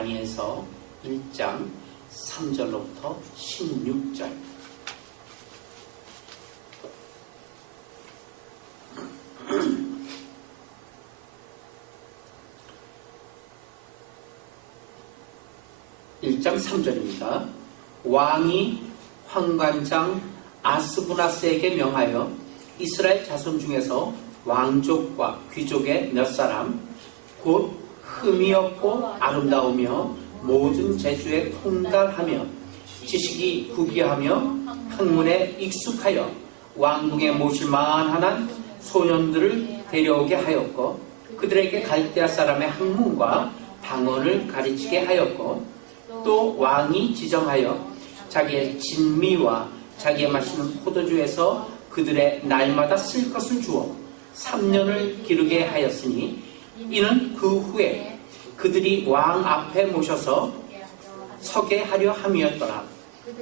다니엘서 1장 3절로부터 16절. (1장 3절입니다) 왕이 환관장 아스부나스에게 명하여 이스라엘 자손 중에서 왕족과 귀족의 몇 사람 곧 흠이 없고 아름다우며 모든 재주에 통달하며 지식이 구비하며 학문에 익숙하여 왕궁에 모실 만한 소년들을 데려오게 하였고 그들에게 갈대아 사람의 학문과 방언을 가르치게 하였고 또 왕이 지정하여 자기의 진미와 자기의 마시는 포도주에서 그들의 날마다 쓸 것을 주어 3년을 기르게 하였으니 이는 그 후에 그들이 왕 앞에 모셔서 서게 하려 함이었더라.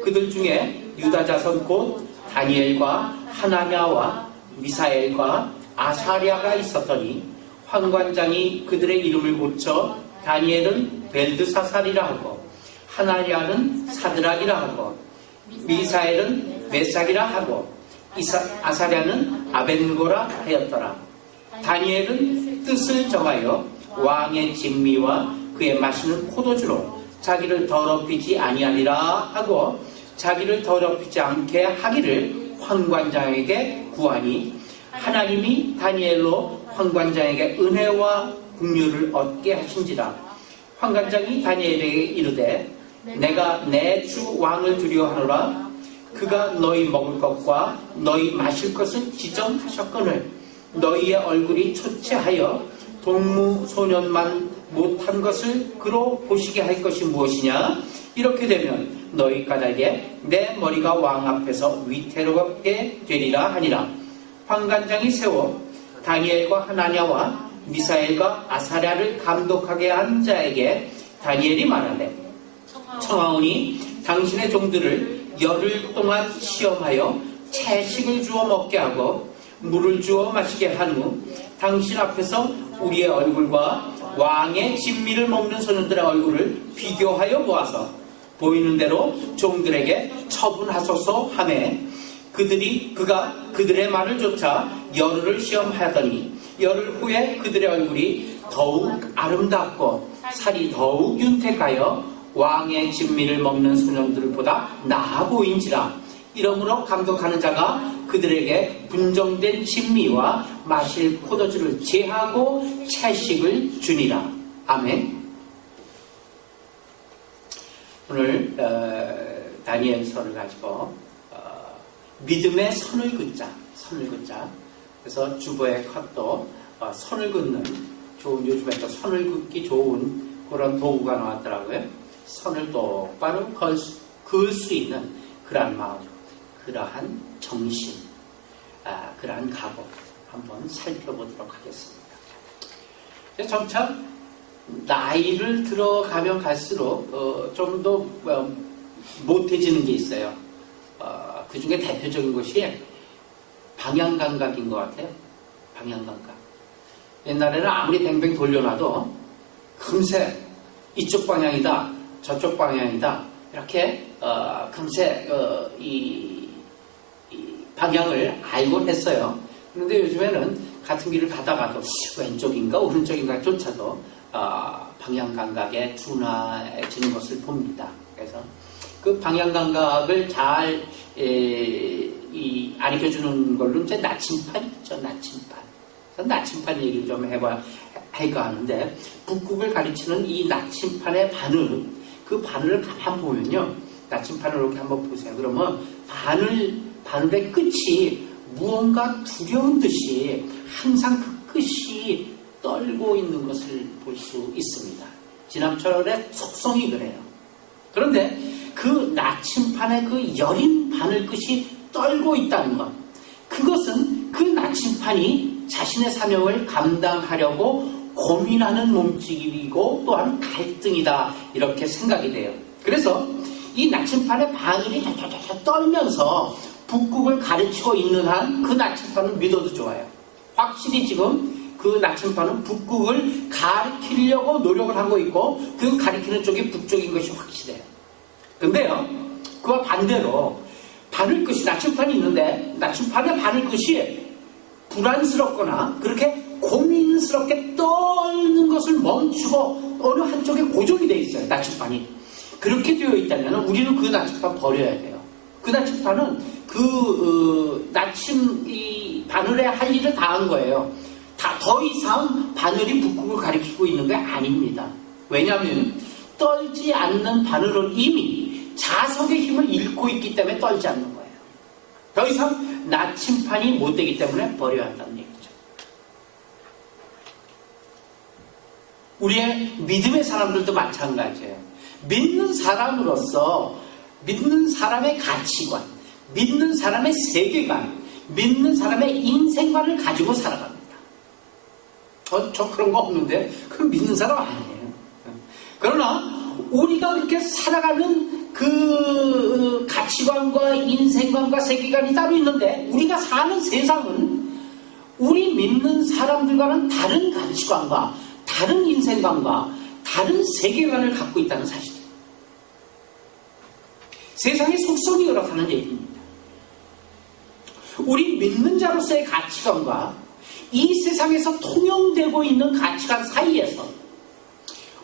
그들 중에 유다 자손 곧 다니엘과 하나냐와 미사엘과 아사랴가 있었더니 환관장이 그들의 이름을 고쳐 다니엘은 벨드사살이라 하고 하나냐는 사드락이라 하고 미사엘은 메삭이라 하고 아사랴는 아벤고라 하였더라. 다니엘은 뜻을 정하여 왕의 진미와 그의 마시는 포도주로 자기를 더럽히지 아니하리라 하고 자기를 더럽히지 않게 하기를 환관장에게 구하니 하나님이 다니엘로 환관장에게 은혜와 긍휼을 얻게 하신지라. 환관장이 다니엘에게 이르되 내가 내 주 왕을 두려워하노라. 그가 너희 먹을 것과 너희 마실 것을 지정하셨거늘 너희의 얼굴이 초췌하여 동무소년만 못한 것을 그로 보시게 할 것이 무엇이냐. 이렇게 되면 너희 까닭에 내 머리가 왕 앞에서 위태롭게 되리라 하니라. 환관장이 세워 다니엘과 하나냐와 미사엘과 아사랴를 감독하게 한 자에게 다니엘이 말하되 청하오니 당신의 종들을 열흘 동안 시험하여 채식을 주어 먹게 하고 물을 주어 마시게 한 후 당신 앞에서 우리의 얼굴과 왕의 진미를 먹는 소년들의 얼굴을 비교하여 보아서 보이는 대로 종들에게 처분하소서 하매 그가 그들의 말을 좇아 열흘을 시험하더니 열흘 후에 그들의 얼굴이 더욱 아름답고 살이 더욱 윤택하여 왕의 진미를 먹는 소년들보다 나아 보인지라. 이러므로 감독하는 자가 그들에게 분정된 진미와 마실 포도주를 제하고 채식을 주니라. 아멘. 오늘 다니엘서를 가지고 믿음의 선을 긋자. 그래서 주보의 컷도 선을 긋는 좋은, 요즘에 또 선을 긋기 좋은 그런 도구가 나왔더라고요. 선을 똑바로 그을 수 있는 그러한 마음, 그러한 정신, 그러한 각오 한번 살펴보도록 하겠습니다. 점차 나이를 들어가면 갈수록 좀 더 못해지는 게 있어요. 그 중에 대표적인 것이 방향감각인 것 같아요. 방향감각. 옛날에는 아무리 뱅뱅 돌려놔도 금세 이쪽 방향이다, 저쪽 방향이다, 이렇게 금세 이 방향을 알곤 했어요. 그런데 요즘에는 같은 길을 가다가도 왼쪽인가 오른쪽인가 조차도 방향감각에 둔화해지는 것을 봅니다. 그래서 그 방향감각을 잘 가르쳐주는 걸로 이제 나침판 있죠. 나침판 얘기를 좀 해가 하는데, 북극을 가르치는 이 나침판의 그 바늘을 가만 보면요, 나침판을 이렇게 한번 보세요. 그러면 바늘의 끝이 무언가 두려운 듯이 항상 그 끝이 떨고 있는 것을 볼 수 있습니다. 지남철의 속성이 그래요. 그런데 그 나침판의 그 여린 바늘 끝이 떨고 있다는 것, 그것은 그 나침판이 자신의 사명을 감당하려고 고민하는 몸짓이고 또한 갈등이다, 이렇게 생각이 돼요. 그래서 이 나침판의 바늘이 떨면서 북극을 가르치고 있는 한 그 나침판은 믿어도 좋아요. 확실히 지금 그 나침반은 북극을 가리키려고 노력을 하고 있고 그 가리키는 쪽이 북쪽인 것이 확실해요. 근데요, 그와 반대로 바늘끝이 나침판이 있는데 나침판의 바늘끝이 불안스럽거나 그렇게 고민스럽게 떠있는 것을 멈추고 어느 한쪽에 고정이 되어 있어요. 나침판이. 그렇게 되어 있다면 우리는 그 나침판 버려야 돼요. 그 나침판은 이 바늘에 할 일을 다 한 거예요. 더 이상 바늘이 북극을 가리키고 있는 게 아닙니다. 왜냐하면 떨지 않는 바늘은 이미 자석의 힘을 잃고 있기 때문에 떨지 않는 거예요. 더 이상 나침판이 못 되기 때문에 버려야 한다는 얘기죠. 우리의 믿음의 사람들도 마찬가지예요. 믿는 사람으로서 믿는 사람의 가치관, 믿는 사람의 세계관, 믿는 사람의 인생관을 가지고 살아갑니다. 저 그런 거 없는데 그럼 믿는 사람 아니에요. 그러나 우리가 그렇게 살아가는 그 가치관과 인생관과 세계관이 따로 있는데 우리가 사는 세상은 우리 믿는 사람들과는 다른 가치관과 다른 인생관과 다른 세계관을 갖고 있다는 사실이에요. 세상의 속성이 그렇다는 얘기입니다. 우리 믿는 자로서의 가치관과 이 세상에서 통용되고 있는 가치관 사이에서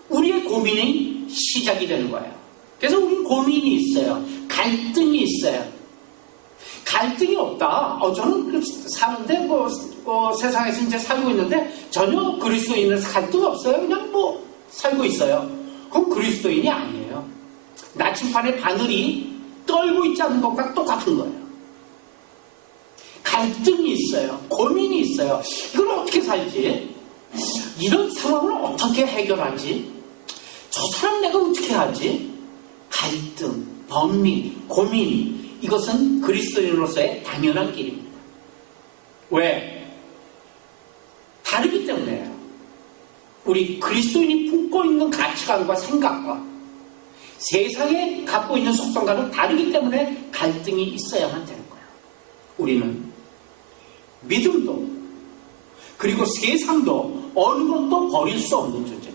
우리의 고민이 시작이 되는 거예요. 그래서 우리는 고민이 있어요. 갈등이 있어요. 갈등이 없다. 저는 사는데 세상에서 이제 살고 있는데 전혀 그리스도인은 갈등 없어요. 그냥 살고 있어요. 그럼 그리스도인이 아니에요. 나침판의 바늘이 떨고 있지 않는 것과 똑같은 거예요. 갈등이 있어요. 고민이 있어요. 이걸 어떻게 살지? 이런 상황을 어떻게 해결하지? 저 사람 내가 어떻게 하지? 갈등, 번민, 고민, 이것은 그리스도인으로서의 당연한 길입니다. 왜? 다르기 때문에요. 우리 그리스도인이 품고 있는 가치관과 생각과 세상에 갖고 있는 속성과는 다르기 때문에 갈등이 있어야만 되는 거예요. 우리는 믿음도 그리고 세상도 어느 것도 버릴 수 없는 존재입니다.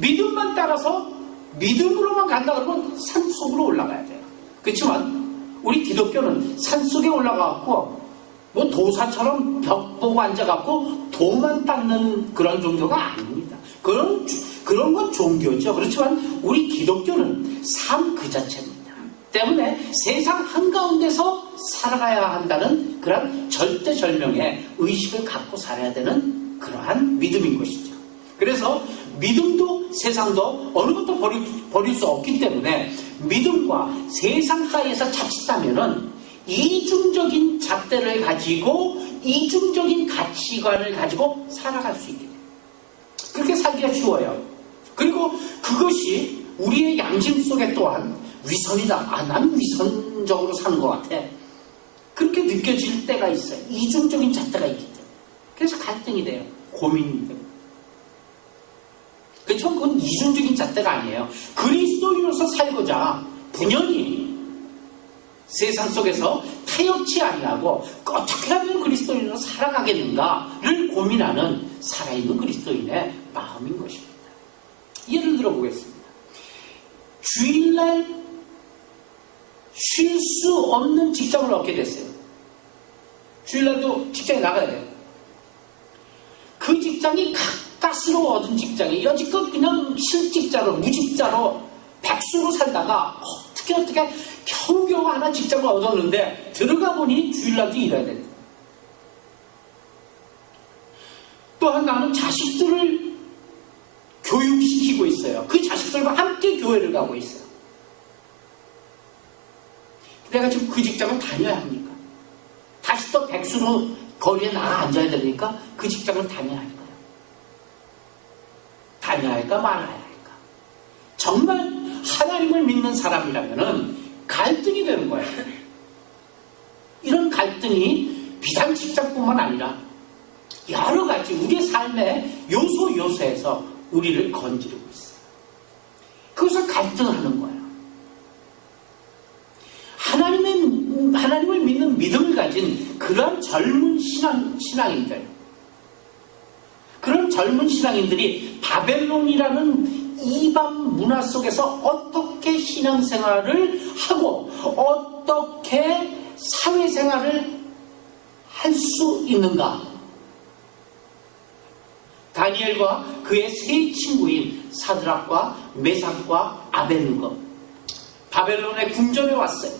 믿음만 따라서 믿음으로만 간다 그러면 산속으로 올라가야 돼요. 그렇지만 우리 기독교는 산속에 올라가고 도사처럼 벽 보고 앉아갖고 도만 닦는 그런 종교가 아닙니다. 그런 건 종교죠. 그렇지만 우리 기독교는 삶 그 자체입니다. 때문에 세상 한가운데서 살아가야 한다는 그런 절대절명의 의식을 갖고 살아야 되는 그러한 믿음인 것이죠. 그래서 믿음도 세상도 어느 것도 버릴 수 없기 때문에 믿음과 세상 사이에서 자칫하면은 이중적인 잣대를 가지고 이중적인 가치관을 가지고 살아갈 수 있게 돼요. 그렇게 살기가 쉬워요. 그리고 그것이 우리의 양심 속에 또한 위선이다. 나는 위선적으로 사는 것 같아. 그렇게 느껴질 때가 있어요. 이중적인 잣대가 있기 때문에. 그래서 갈등이 돼요. 고민이 되고. 그렇지만 그건 이중적인 잣대가 아니에요. 그리스도인으로서 살고자 분연히 세상 속에서 타협치 아니하고 어떻게 하면 그리스도인으로 살아가겠는가를 고민하는 살아있는 그리스도인의 마음인 것입니다. 예를 들어 보겠습니다. 주일날 쉴 수 없는 직장을 얻게 됐어요. 주일날도 직장에 나가야 돼요. 그 직장이 가까스로 얻은 직장이 여지껏 그냥 실직자로 무직자로 백수로 살다가 어떻게 겨우겨우 하나 직장을 얻었는데 들어가 보니 주일날도 일해야 된다. 또한 나는 자식들을 교육시키고 있어요. 그 자식들과 함께 교회를 가고 있어요. 내가 지금 그 직장을 다녀야 합니까? 다시 또 백수로 거리에 나가 앉아야 됩니까? 그 직장을 다녀야 할까요? 다녀야 할까 말아야 할까? 정말 하나님을 믿는 사람이라면 갈등이 되는 거예요. 이런 갈등이 비단 직장뿐만 아니라 여러 가지 우리의 삶의 요소에서 우리를 건지르고 있어요. 그것을 갈등하는 거예요. 하나님의 하나님을 믿는 믿음을 가진 그런 젊은 신앙인들, 그런 젊은 신앙인들이 바벨론이라는 이방 문화 속에서 어떻게 신앙생활을 하고 어떻게 사회생활을 할 수 있는가? 다니엘과 그의 세 친구인 사드락과 메삭과 아벳느고 바벨론의 궁전에 왔어요.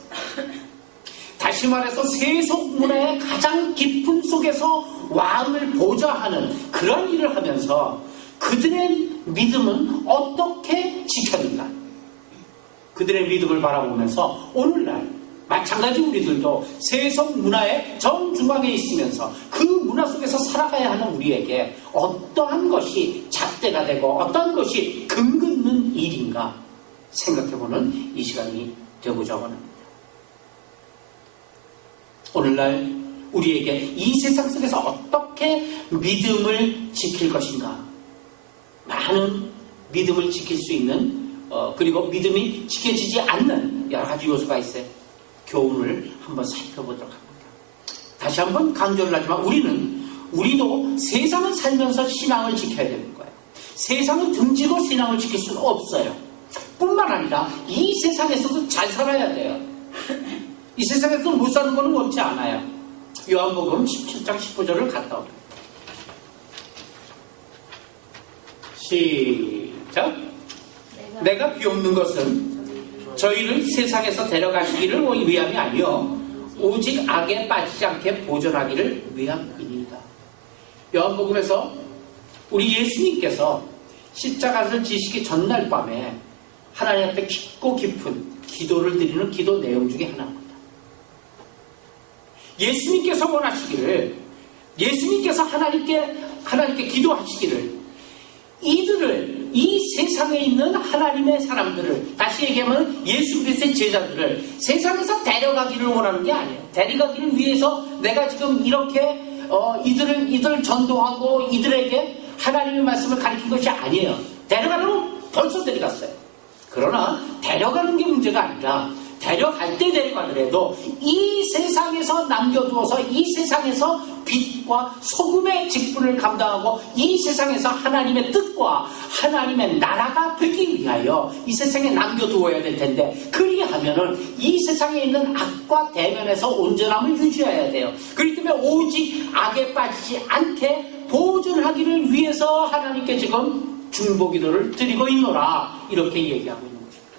다시 말해서 세속 문화의 가장 깊은 속에서 왕을 보좌하는 그런 일을 하면서 그들의 믿음은 어떻게 지켰는가? 그들의 믿음을 바라보면서 오늘날 마찬가지 우리들도 세속 문화의 정중앙에 있으면서 그 문화 속에서 살아가야 하는 우리에게 어떠한 것이 잣대가 되고 어떠한 것이 금 긋는 일인가 생각해보는 이 시간이 되고자 합니다. 오늘날 우리에게 이 세상 속에서 어떻게 믿음을 지킬 것인가? 많은 믿음을 지킬 수 있는 그리고 믿음이 지켜지지 않는 여러 가지 요소가 있어요. 교훈을 한번 살펴보도록 합니다. 다시 한번 강조를 하지만 우리도 세상을 살면서 신앙을 지켜야 되는 거예요. 세상을 등지고 신앙을 지킬 수는 없어요. 뿐만 아니라 이 세상에서도 잘 살아야 돼요. 이 세상에서 못 사는 것은 없지 않아요. 요한복음 17장 15절을 갔다 오죠. 시작. 내가 비옵는 것은 저희를 세상에서 데려가시기를 위함이 아니요 오직 악에 빠지지 않게 보존하기를 위함이니이다. 요한복음에서 우리 예수님께서 십자가를 지시기 전날 밤에 하나님 앞에 깊고 깊은 기도를 드리는 기도 내용 중에 하나입니다. 예수님께서 원하시기를, 예수님께서 하나님께 기도하시기를 이들을, 이 세상에 있는 하나님의 사람들을, 다시 얘기하면 예수 그리스도의 제자들을 세상에서 데려가기를 원하는 게 아니에요. 데려가기를 위해서 내가 지금 이렇게 이들을 전도하고 이들에게 하나님의 말씀을 가르친 것이 아니에요. 데려가려면 벌써 데려갔어요. 그러나 데려가는 게 문제가 아니라 데려갈 때 데려가더라도 이 세상에서 남겨두어서 이 세상에서 빛과 소금의 직분을 감당하고 이 세상에서 하나님의 뜻과 하나님의 나라가 되기 위하여 이 세상에 남겨두어야 될 텐데, 그리하면은 이 세상에 있는 악과 대면에서 온전함을 유지해야 돼요. 그렇기 때문에 오직 악에 빠지지 않게 보존하기를 위해서 하나님께 지금 중보기도를 드리고 있노라, 이렇게 얘기하고 있는 것입니다.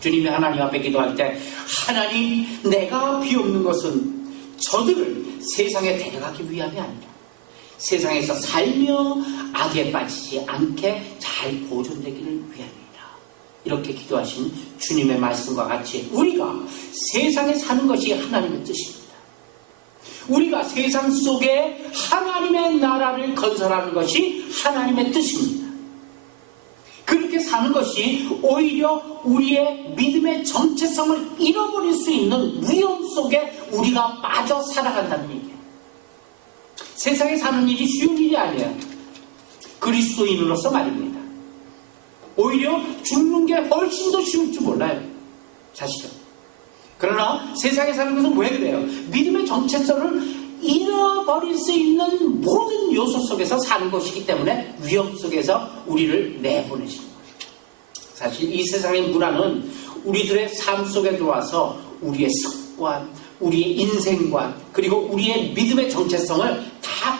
주님이 하나님 앞에 기도할 때, 하나님, 내가 비옵는 것은 저들을 세상에 데려가기 위함이 아니라 세상에서 살며 악에 빠지지 않게 잘 보존되기를 위함이다. 이렇게 기도하신 주님의 말씀과 같이 우리가 세상에 사는 것이 하나님의 뜻입니다. 우리가 세상 속에 하나님의 나라를 건설하는 것이 하나님의 뜻입니다. 그렇게 사는 것이 오히려 우리의 믿음의 정체성을 잃어버릴 수 있는 위험 속에 우리가 빠져 살아간다는 얘기예요. 세상에 사는 일이 쉬운 일이 아니에요. 그리스도인으로서 말입니다. 오히려 죽는 게 훨씬 더 쉬울 줄 몰라요. 사실은. 그러나 세상에 사는 것은 왜 그래요? 믿음의 정체성을 잃어버릴 수 있는 모든 요소 속에서 사는 것이기 때문에 위험 속에서 우리를 내보내시는 거예요. 사실 이 세상의 문화는 우리들의 삶 속에 들어와서 우리의 습관, 우리의 인생관, 그리고 우리의 믿음의 정체성을 다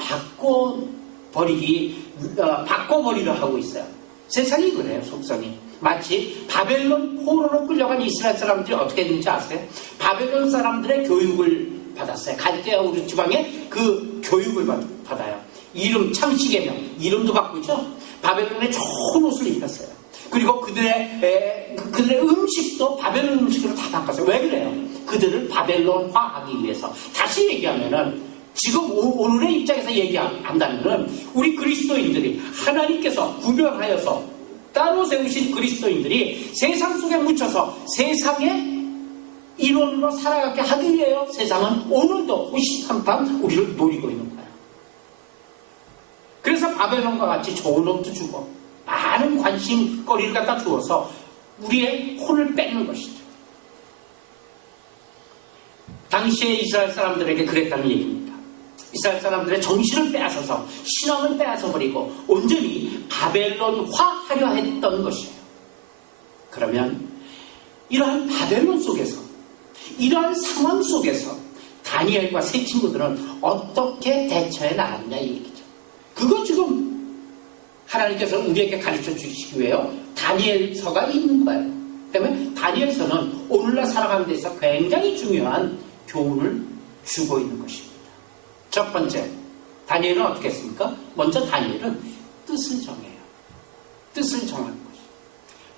바꿔버리려 하고 있어요. 세상이 그래요, 속성이. 마치 바벨론 포로로 끌려간 이스라엘 사람들이 어떻게 했는지 아세요? 바벨론 사람들의 교육을 받았어요. 갈대아 우르 지방에 그 교육을 받아요. 이름, 창시계명, 이름도 바꾸죠. 바벨론에 좋은 옷을 입혔어요. 그리고 그들의 음식도 바벨론 음식으로 다 바꿨어요. 왜 그래요? 그들을 바벨론화하기 위해서. 다시 얘기하면은, 지금 오늘의 입장에서 얘기한다면은, 우리 그리스도인들이 하나님께서 구별하여서 따로 세우신 그리스도인들이 세상 속에 묻혀서 세상의 이론으로 살아가게 하기 위해요. 세상은 오늘도 호시탐탐 우리를 노리고 있는 거예요. 그래서 바벨론과 같이 좋은 옷도 주고 많은 관심거리를 갖다 주어서 우리의 혼을 뺏는 것이죠. 당시에 이스라엘 사람들에게 그랬다는 얘기입니다. 이스라엘 사람들의 정신을 빼앗아서 신앙을 빼앗아버리고 온전히 바벨론화하려 했던 것이에요. 그러면 이러한 바벨론 속에서, 이러한 상황 속에서 다니엘과 세 친구들은 어떻게 대처해 나가느냐 이 얘기죠. 그거 지금 하나님께서 우리에게 가르쳐 주시기 위해 다니엘서가 있는 거예요. 때문에 다니엘서는 오늘날 살아가는 데 있어서 굉장히 중요한 교훈을 주고 있는 것입니다. 첫 번째, 다니엘은 어떻게 했습니까? 먼저 다니엘은 뜻을 정해요. 뜻을 정하는 것이죠.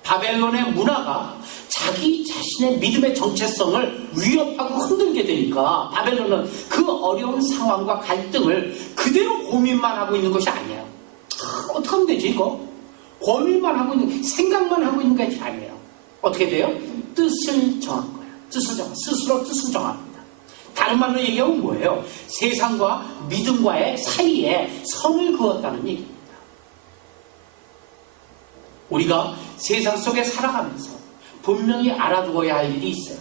바벨론의 문화가 자기 자신의 믿음의 정체성을 위협하고 흔들게 되니까 바벨론은 그 어려운 상황과 갈등을 그대로 고민만 하고 있는 것이 아니에요. 어떻게 하면 되지 이거? 고민만 하고 있는, 생각만 하고 있는 것이 아니에요. 어떻게 돼요? 뜻을 정한 거예요. 스스로 뜻을 정합니다. 다른 말로 얘기하면 뭐예요? 세상과 믿음과의 사이에 선을 그었다는 얘기입니다. 우리가 세상 속에 살아가면서 분명히 알아두어야 할 일이 있어요.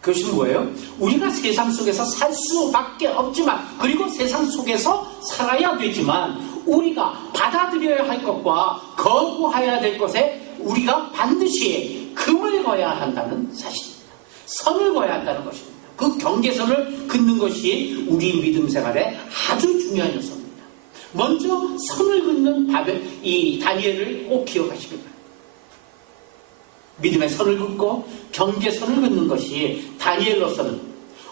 그것이 뭐예요? 우리가 세상 속에서 살 수밖에 없지만, 그리고 세상 속에서 살아야 되지만, 우리가 받아들여야 할 것과 거부해야 될 것에 우리가 반드시 금을 그어야 한다는 사실입니다. 선을 그어야 한다는 것입니다. 그 경계선을 긋는 것이 우리 믿음 생활에 아주 중요한 요소입니다. 먼저 선을 긋는 이 다니엘을 꼭 기억하시길 바랍니다. 믿음의 선을 긋고 경계선을 긋는 것이 다니엘로서는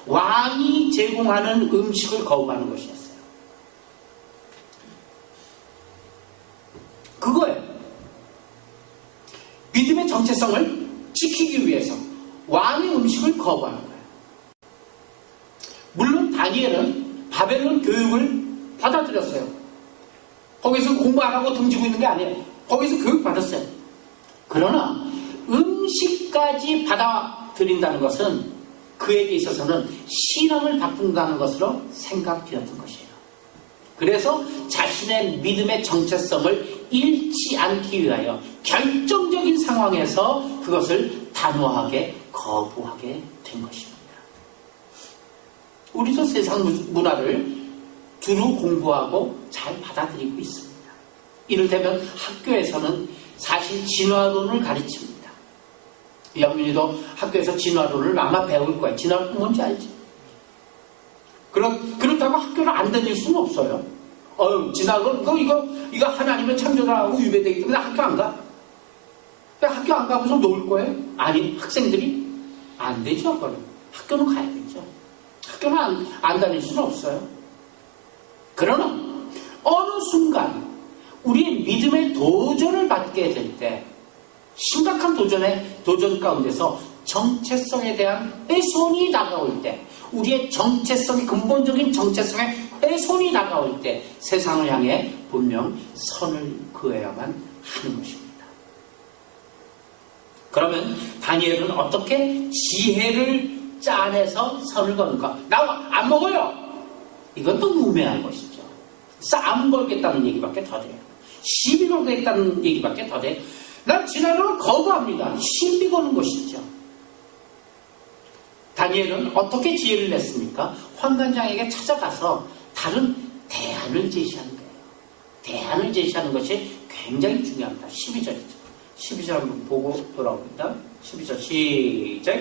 왕이 제공하는 음식을 거부하는 것이었어요. 그거예요. 믿음의 정체성을 지키기 위해서 왕의 음식을 거부하는 거예요. 물론 다니엘은 바벨론 교육을 받아들였어요. 거기서 공부 안 하고 등지고 있는 게 아니에요. 거기서 교육 받았어요. 그러나 음식까지 받아들인다는 것은 그에게 있어서는 신앙을 바꾼다는 것으로 생각되었던 것이에요. 그래서 자신의 믿음의 정체성을 잃지 않기 위하여 결정적인 상황에서 그것을 단호하게 거부하게 된 것입니다. 우리도 세상 문화를 두루 공부하고 잘 받아들이고 있습니다. 이를테면 학교에서는 사실 진화론을 가르칩니다. 영민이도 학교에서 진화론을 아마 배울 거예요. 진화론 뭔지 알지? 그렇다고 학교를 안 다닐 수는 없어요. 진화론, 이거 하나님의 창조라고 유배되기 때문에 학교 안 가? 학교 안 가고서 놀 거예요? 아니, 학생들이 안 되죠, 그거는. 학교는 가야겠죠. 학교는 안 다닐 수는 없어요. 그러나 어느 순간 우리의 믿음의 도전을 받게 될 때, 심각한 도전 가운데서 정체성에 대한 훼손이 다가올 때, 우리의 정체성이, 근본적인 정체성의 훼손이 다가올 때 세상을 향해 분명 선을 그어야만 하는 것입니다. 그러면 다니엘은 어떻게 지혜를 짜내서 선을 거는가? 나 안 먹어요! 이건 또 무매한 것이죠. 싸움 걸겠다는 얘기밖에 더 돼요. 시비 걸겠다는 얘기밖에 더 돼요. 난 진화론을 거부합니다. 시비 거는 것이죠. 다니엘은 어떻게 지혜를 냈습니까? 환관장에게 찾아가서 다른 대안을 제시하는 거예요. 대안을 제시하는 것이 굉장히 중요합니다. 12절이죠. 12절 한번 보고 돌아옵니다. 12절 시작.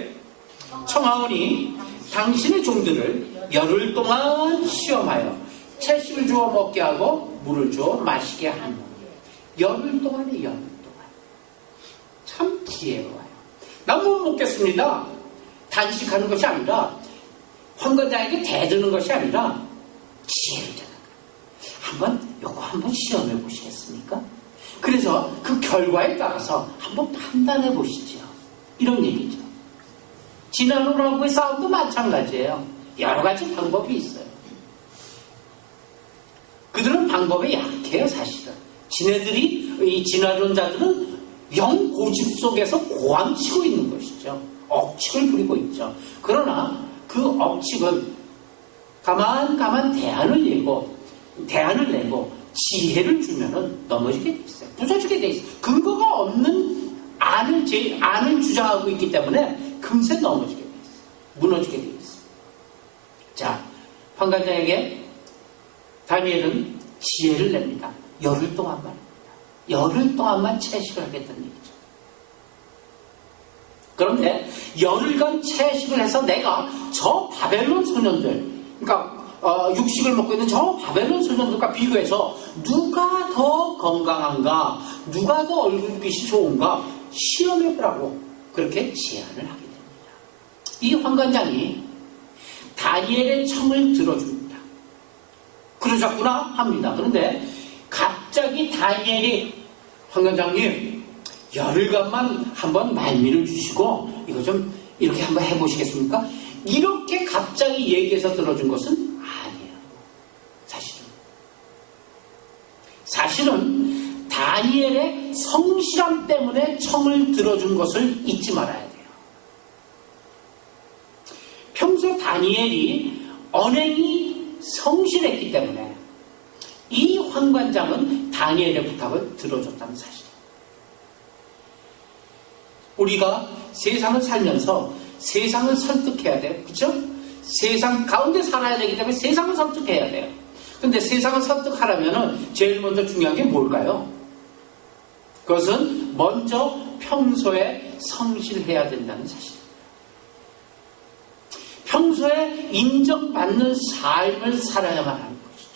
청하오니 당신의 종들을 열흘 동안 시험하여 채식을 주어 먹게 하고 물을 주어 마시게 하노니. 열흘 동안에 열흘 동안. 참 지혜로워요. 난 못 먹겠습니다. 단식하는 것이 아니라, 환관장에게 대드는 것이 아니라 지혜를 짜는 거예요. 요거 한번 시험해 보시겠습니까? 그래서 그 결과에 따라서 한번 판단해 보시죠. 이런 얘기죠. 진화론하고의 싸움도 마찬가지예요. 여러 가지 방법이 있어요. 그들은 방법에 약해요, 사실은. 이 진화론자들은 영 고집 속에서 고함치고 있는 것이죠. 억측을 부리고 있죠. 그러나 그 억측은 가만 대안을 내고 지혜를 주면은 넘어지게 돼 있어요. 부서지게 돼 있어요. 근거가 없는 안을 주장하고 있기 때문에 금세 넘어지게 돼 있어요. 무너지게 돼 있어요. 자, 환관장에게 다니엘은 지혜를 냅니다. 열흘 동안만. 열흘 동안만 채식을 하겠다는 얘기죠. 그런데 열흘간 채식을 해서 내가 저 바벨론 소년들, 그러니까 육식을 먹고 있는 저 바벨론 소년들과 비교해서 누가 더 건강한가, 누가 더 얼굴빛이 좋은가 시험해보라고 그렇게 제안을 하게 됩니다. 이 환관장이 다니엘의 청을 들어줍니다. 그러셨구나 합니다. 그런데 갑자기 다니엘이 환관장님 열흘간만 한번 말미를 주시고 이거 좀 이렇게 한번 해보시겠습니까? 이렇게 갑자기 얘기해서 들어준 것은 아니에요. 사실은 다니엘의 성실함 때문에 청을 들어준 것을 잊지 말아야 돼요. 평소 다니엘이 언행이 성실했기 때문에 이 환관장은 다니엘의 부탁을 들어줬다는 사실이에요. 우리가 세상을 살면서 세상을 설득해야 돼요. 그렇죠? 세상 가운데 살아야 되기 때문에 세상을 설득해야 돼요. 근데 세상을 설득하려면 제일 먼저 중요한 게 뭘까요? 그것은 먼저 평소에 성실해야 된다는 사실입니다. 평소에 인정받는 삶을 살아야만 하는 것이죠.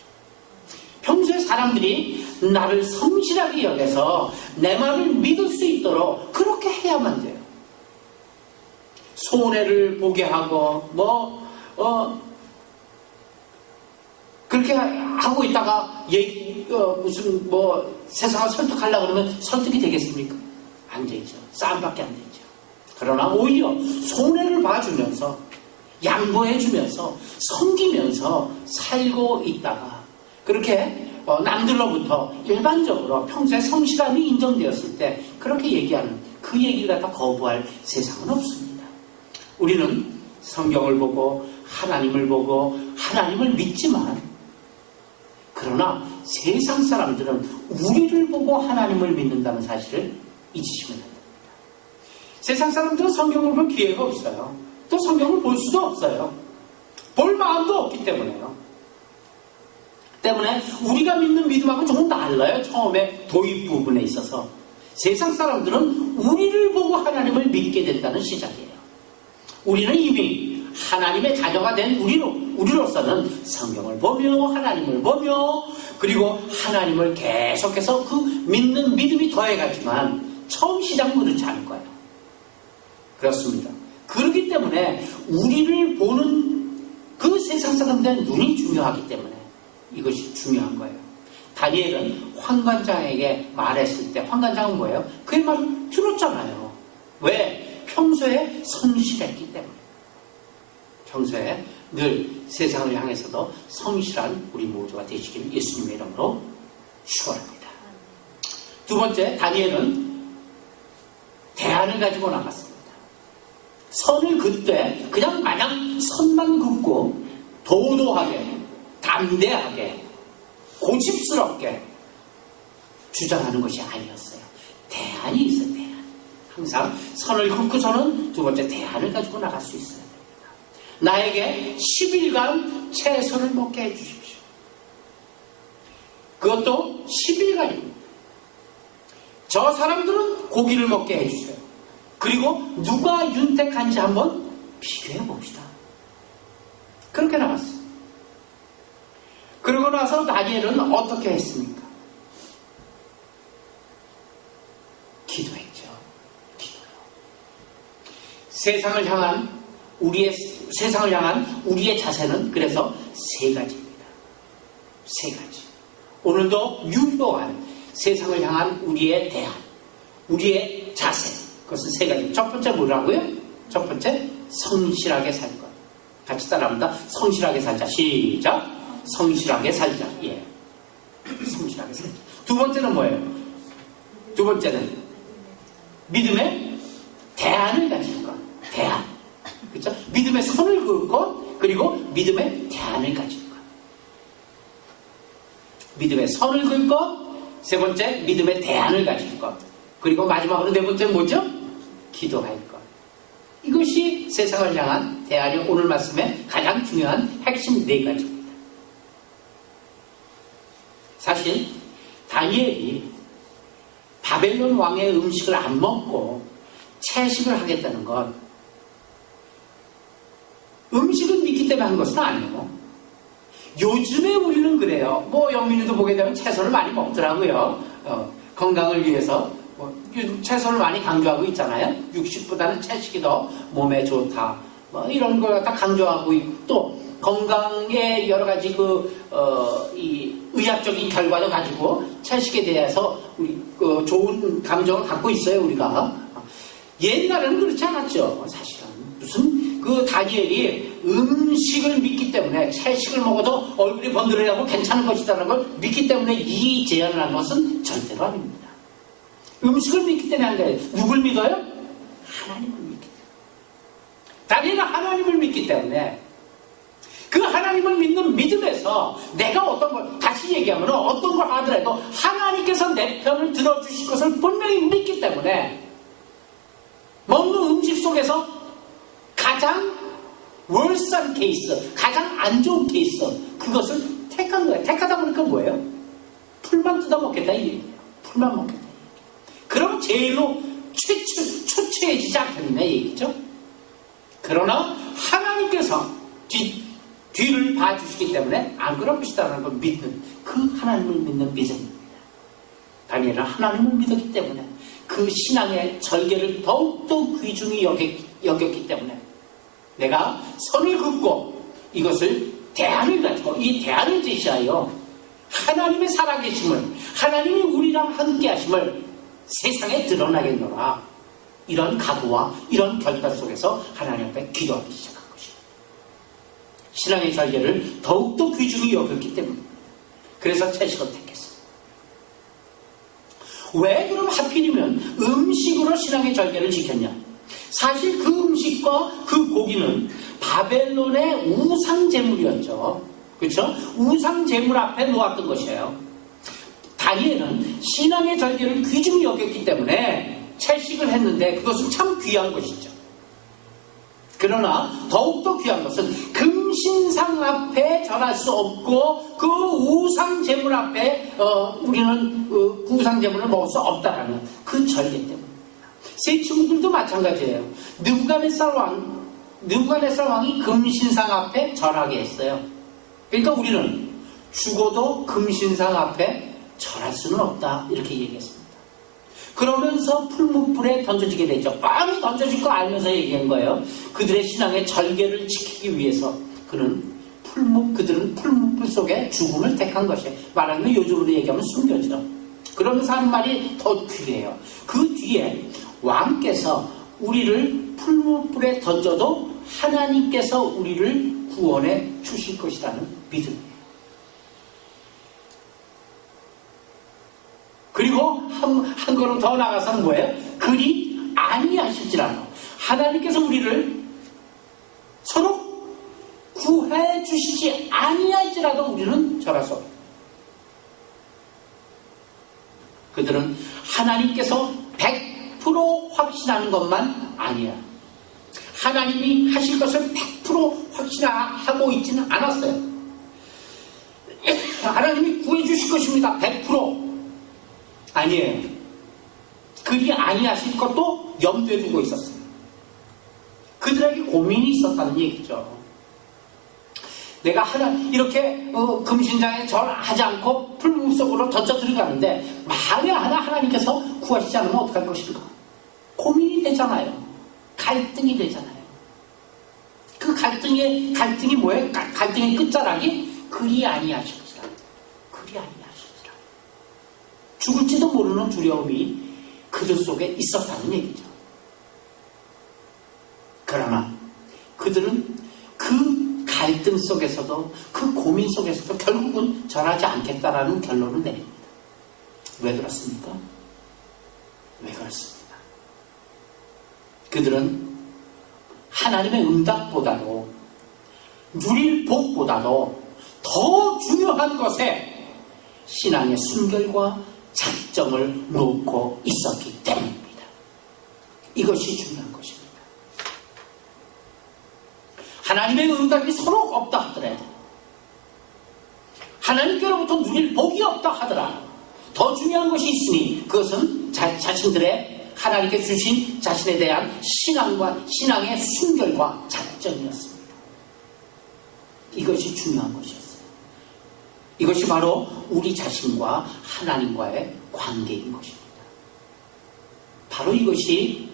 평소에 사람들이 나를 성실하게 여겨서 내 말을 믿을 수 있도록 그렇게 해야만 돼요. 손해를 보게 하고 그렇게 하고 있다가 무슨 세상을 설득하려고 그러면 설득이 되겠습니까? 안 되죠. 싸움밖에 안 되죠. 그러나 오히려 손해를 봐주면서 양보해주면서 섬기면서 살고 있다가 그렇게 남들로부터 일반적으로 평소에 성실함이 인정되었을 때 그렇게 얘기하는 그 얘기를 갖다 거부할 세상은 없습니다. 우리는 성경을 보고 하나님을 보고 하나님을 믿지만 그러나 세상 사람들은 우리를 보고 하나님을 믿는다는 사실을 잊으시면 안 됩니다. 세상 사람들은 성경을 볼 기회가 없어요. 또 성경을 볼 수도 없어요. 볼 마음도 없기 때문에요. 때문에 우리가 믿는 믿음하고 조금 달라요. 처음에 도입 부분에 있어서 세상 사람들은 우리를 보고 하나님을 믿게 된다는 시작이에요. 우리는 이미 하나님의 자녀가 된 우리로서는 성경을 보며 하나님을 보며 그리고 하나님을 계속해서 그 믿는 믿음이 더해가지만 처음 시작은 그렇지 않을 거예요. 그렇습니다. 그렇기 때문에 우리를 보는 그 세상 사람들의 눈이 중요하기 때문에 이것이 중요한 거예요. 다니엘은 환관장에게 말했을 때 환관장은 뭐예요? 그의 말을 들었잖아요. 왜? 평소에 성실했기 때문에. 평소에 늘 세상을 향해서도 성실한 우리 모두가 되시길 예수님의 이름으로 축원합니다. 두 번째, 다니엘은 대안을 가지고 나갔습니다. 선을 긋되 그냥 마냥 선만 긋고 도도하게 담대하게 고집스럽게 주장하는 것이 아니었어요. 대안이 있어요. 대안. 항상 선을 긋고서는 두 번째 대안을 가지고 나갈 수 있어요. 나에게 10일간 채소를 먹게 해주십시오. 그것도 10일간입니다. 저 사람들은 고기를 먹게 해주세요. 그리고 누가 윤택한지 한번 비교해 봅시다. 그렇게 나갔어요. 그러고 나서 다니엘은 어떻게 했습니까? 기도했죠. 기도요. 세상을 향한 우리의 자세는 그래서 세 가지입니다. 세 가지. 오늘도 유효한 세상을 향한 우리의 대안, 우리의 자세. 그것은 세 가지. 첫 번째 뭐라고요? 첫 번째, 성실하게 살 것. 같이 따라합니다. 성실하게 살자. 시작. 성실하게 살자. 예. 성실하게 살자. 두 번째는 뭐예요? 두 번째는 믿음의 대안을 가질 것. 대안. 그렇죠? 믿음의 선을 그을 것, 그리고 믿음의 대안을 가질 것. 믿음의 선을 그을 것, 세 번째, 믿음의 대안을 가질 것. 그리고 마지막으로 네 번째는 뭐죠? 기도할 것. 이것이 세상을 향한 대안이 오늘 말씀의 가장 중요한 핵심 4가지입니다. 사실 다니엘이 바벨론 왕의 음식을 안 먹고 채식을 하겠다는 건 음식을 믿기 때문에 한 것은 아니에요. 요즘에 우리는 그래요. 영민이도 보게 되면 채소를 많이 먹더라고요. 건강을 위해서 채소를 많이 강조하고 있잖아요. 육식보다는 채식이 더 몸에 좋다. 이런 걸 갖다 강조하고 있고, 또 건강에 여러 가지 이 의학적인 결과도 가지고 채식에 대해서 우리 좋은 감정을 갖고 있어요, 우리가. 옛날에는 그렇지 않았죠, 사실은. 무슨 다니엘이 음식을 믿기 때문에 채식을 먹어도 얼굴이 번들어가고 괜찮은 것이라는 걸 믿기 때문에 이 제안을 한 것은 절대로 아닙니다. 음식을 믿기 때문에 한 거예요. 누굴 믿어요? 하나님을 믿기 때문에. 다니엘은 하나님을 믿기 때문에 그 하나님을 믿는 믿음에서 내가 어떤 걸, 다시 얘기하면 어떤 걸 하더라도 하나님께서 내 편을 들어주실 것을 분명히 믿기 때문에 먹는 음식 속에서 가장 월스한 케이스, 가장 안 좋은 케이스, 그것을 택한 거예요. 택하다 보니까 뭐예요? 풀만 뜯어 먹겠다 이 얘기예요. 풀만 먹겠다 이 얘기예요. 그럼 제일로 초췌해지지 않겠느냐 이 얘기죠. 그러나 하나님께서 뒤를 봐주시기 때문에 안 그럴 것이다라는 걸 믿는, 그 하나님을 믿는 믿음입니다. 다니엘은 하나님을 믿었기 때문에 그 신앙의 절개를 더욱더 귀중히 여겼기 때문에 내가 선을 긋고 이것을 대안을 가지고 이 대안을 제시하여 하나님의 살아계심을, 하나님이 우리랑 함께 하심을 세상에 드러나겠노라, 이런 각오와 이런 결단 속에서 하나님 앞에 기도하기 시작한 것입니다. 신앙의 절개를 더욱더 귀중히 여겼기 때문입니다. 그래서 채식을 택했어요. 왜 그럼 하필이면 음식으로 신앙의 절개를 지켰냐? 사실 그 음식과 그 고기는 바벨론의 우상제물이었죠. 그렇죠? 우상제물 앞에 놓았던 것이에요. 다니엘은 신앙의 절개를 귀중히 여겼기 때문에 채식을 했는데 그것은 참 귀한 것이죠. 그러나 더욱더 귀한 것은 금신상 앞에 절할 수 없고 그 우상제물 앞에 우리는 그 우상제물을 먹을 수 없다라는 그 절개 때문입니다. 세 친구들도 마찬가지예요. 느부갓네살 왕이 금신상 앞에 절하게 했어요. 그러니까 우리는 죽어도 금신상 앞에 절할 수는 없다, 이렇게 얘기했습니다. 그러면서 풀무불에 던져지게 됐죠. 뻔히 던져질 거 알면서 얘기한 거예요. 그들의 신앙의 절개를 지키기 위해서 그들은 풀무불 속에 죽음을 택한 것이에요. 말하면 요즘으로 얘기하면 순교죠. 그러면서 하는 말이 더 귀해요. 그 뒤에 왕께서 우리를 풀무불에 던져도 하나님께서 우리를 구원해 주실 것이라는 믿음이에요. 그리고 한 걸음 더 나가서는 뭐예요? 그리 아니하실지라도 하나님께서 우리를 서로 구해 주시지 아니할지라도 우리는 절할 수 없어요. 그들은 하나님께서 100% 확신하는 것만 아니야. 하나님이 하실 것을 100% 확신하고 있지는 않았어요. 하나님이 구해 주실 것입니다. 100%. 아니에요. 그리 아니하실 것도 염두에 두고 있었어요. 그들에게 고민이 있었다는 얘기죠. 내가 이렇게 금신장에 절하지 않고 풀무 속으로 던져 들어가는데 만에 하나님께서 구하시지 않으면 어떡할 것인가? 고민이 되잖아요. 갈등이 되잖아요. 그 갈등이 뭐예요? 갈등의 끝자락이 그리 아니하실지라. 그리 아니하실지라. 죽을지도 모르는 두려움이 그들 속에 있었다는 얘기죠. 그러나 그들은 그 갈등 속에서도 그 고민 속에서도 결국은 절하지 않겠다라는 결론을 내립니다. 왜 그렇습니까? 왜 그렇습니까? 그들은 하나님의 응답보다도 누릴 복보다도 더 중요한 것에 신앙의 순결과 작정을 놓고 있었기 때문입니다. 이것이 중요한 것입니다. 하나님의 응답이 서로 없다 하더라도, 하나님께로부터 누릴 복이 없다 하더라, 더 중요한 것이 있으니 그것은 자신들의 하나님께 주신 자신에 대한 신앙의 순결과 작정이었습니다. 이것이 중요한 것이었어요. 이것이 바로 우리 자신과 하나님과의 관계인 것입니다. 바로 이것이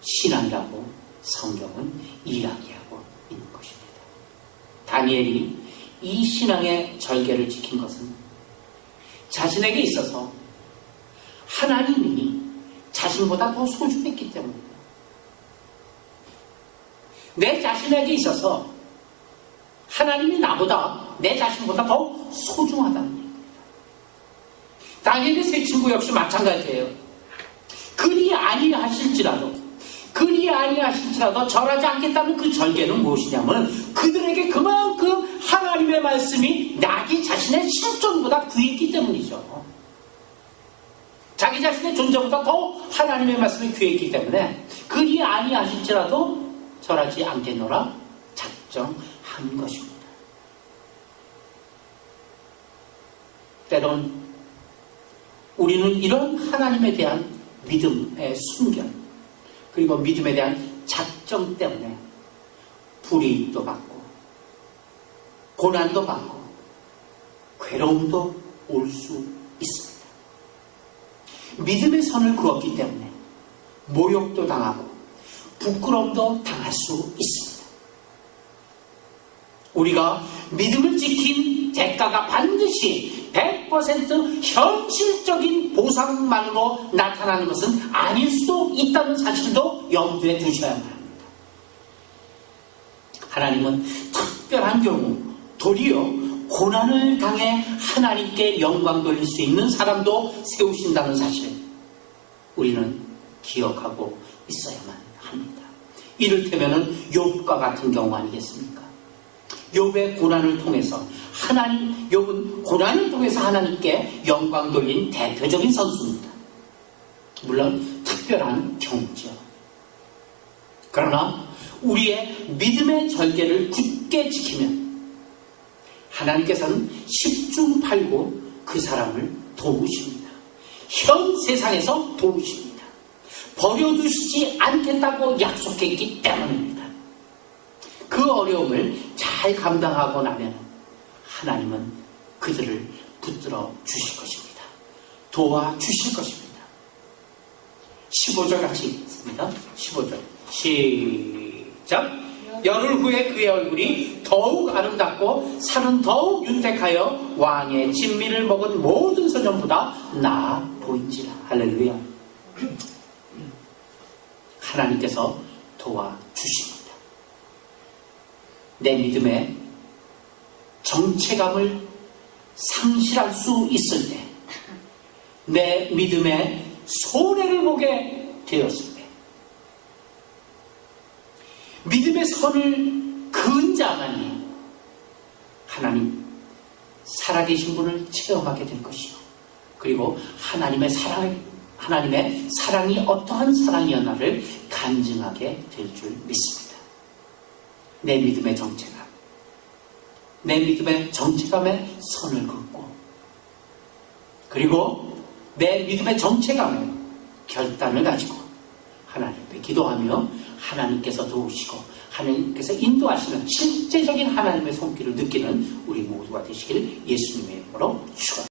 신앙이라고 성경은 이야기하고 있는 것입니다. 다니엘이 이 신앙의 절개를 지킨 것은 자신에게 있어서 하나님이 자신보다 더 소중했기 때문입니다. 내 자신에게 있어서 하나님이 나보다, 내 자신보다 더 소중하다는 얘기입니다. 다니엘의 세 친구 역시 마찬가지예요. 그리 아니하실지라도 절하지 않겠다는 그 절개는 무엇이냐면, 그들에게 그만큼 하나님의 말씀이 자기 자신의 실존보다 귀했기 때문이죠. 자기 자신의 존재보다 더 하나님의 말씀이 귀했기 때문에 그리 아니하실지라도 절하지 않겠노라 작정한 것입니다. 때론 우리는 이런 하나님에 대한 믿음의 순결, 그리고 믿음에 대한 작정 때문에 불이익도 받고 고난도 받고 괴로움도 올 수 있습니다. 믿음의 선을 그었기 때문에 모욕도 당하고 부끄러움도 당할 수 있습니다. 우리가 믿음을 지킨 대가가 반드시 100% 현실적인 보상만으로 나타나는 것은 아닐 수도 있다는 사실도 염두에 두셔야만 합니다. 하나님은 특별한 경우 도리어 고난을 당해 하나님께 영광 돌릴 수 있는 사람도 세우신다는 사실을 우리는 기억하고 있어야만 합니다. 이를테면 욥과 같은 경우 아니겠습니까? 욥의 고난을 통해서 욥은 고난을 통해서 하나님께 영광 돌린 대표적인 선수입니다. 물론 특별한 경우죠. 그러나 우리의 믿음의 절개를 굳게 지키면 하나님께서는 10중 8구 그 사람을 도우십니다. 현 세상에서 도우십니다. 버려두시지 않겠다고 약속했기 때문입니다. 그 어려움을 잘 감당하고 나면 하나님은 그들을 붙들어 주실 것입니다. 도와주실 것입니다. 15절 같이 읽습니다. 15절 시작. 열흘 후에 그의 얼굴이 더욱 아름답고 살은 더욱 윤택하여 왕의 진미를 먹은 모든 소년보다 나아 보인지라. 할렐루야. 하나님께서 도와주십니다. 내 믿음의 정체감을 상실할 수 있을 때, 내 믿음의 손해를 보게 되었을 때, 믿음의 선을 그은 자만이 하나님 살아계신 분을 체험하게 될 것이요, 그리고 하나님의 사랑이 어떠한 사랑이었나를 간증하게 될 줄 믿습니다. 내 믿음의 정체감, 내 믿음의 정체감에 선을 긋고, 그리고 내 믿음의 정체감에 결단을 가지고 하나님 앞에 기도하며 하나님께서 도우시고 하나님께서 인도하시는 실제적인 하나님의 손길을 느끼는 우리 모두가 되시길 예수님의 이름으로 축원합니다.